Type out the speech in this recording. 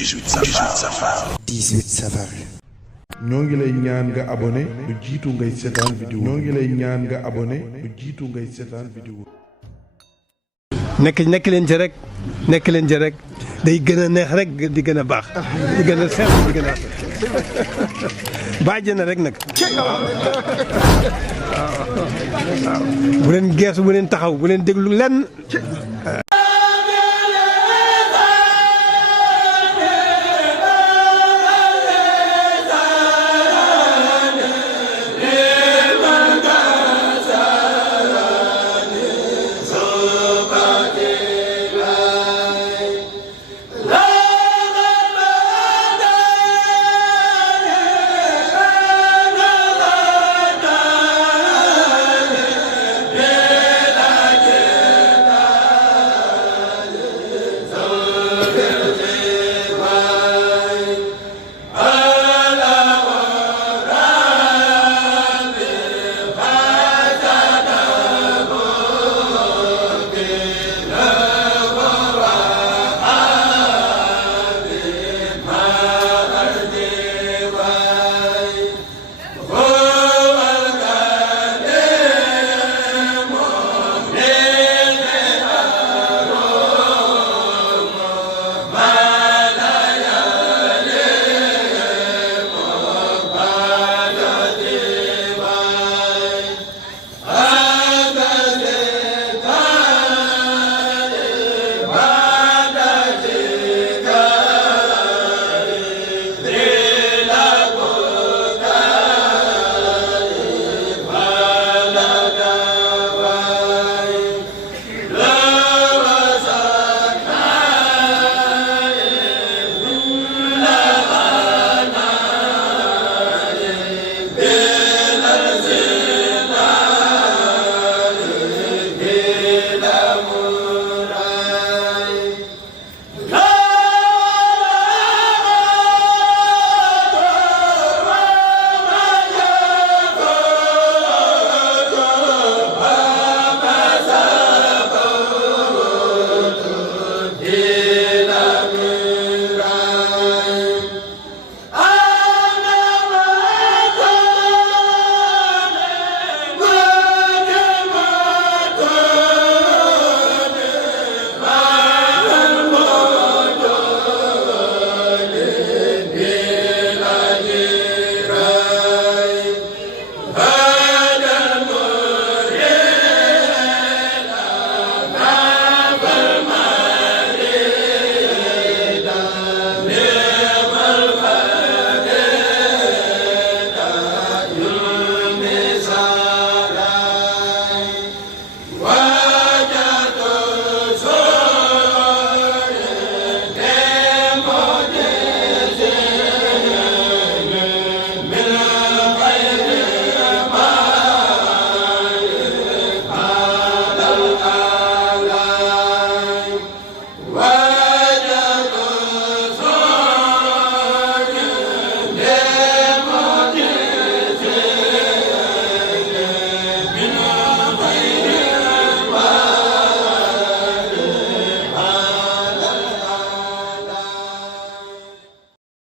18 safar. ñoo ngi lay ñaan nga abonné lu jiitu ngay seetaan vidéo. ñoo ngi lay ñaan nga abonné lu jiitu ngay seetaan vidéo. nekk leen ci rek day gën a neex rek di gën a baax di gën a sell di gën a bàjj na rek nag waaw bu leen geesu bu leen taxaw bu leen déglu lenn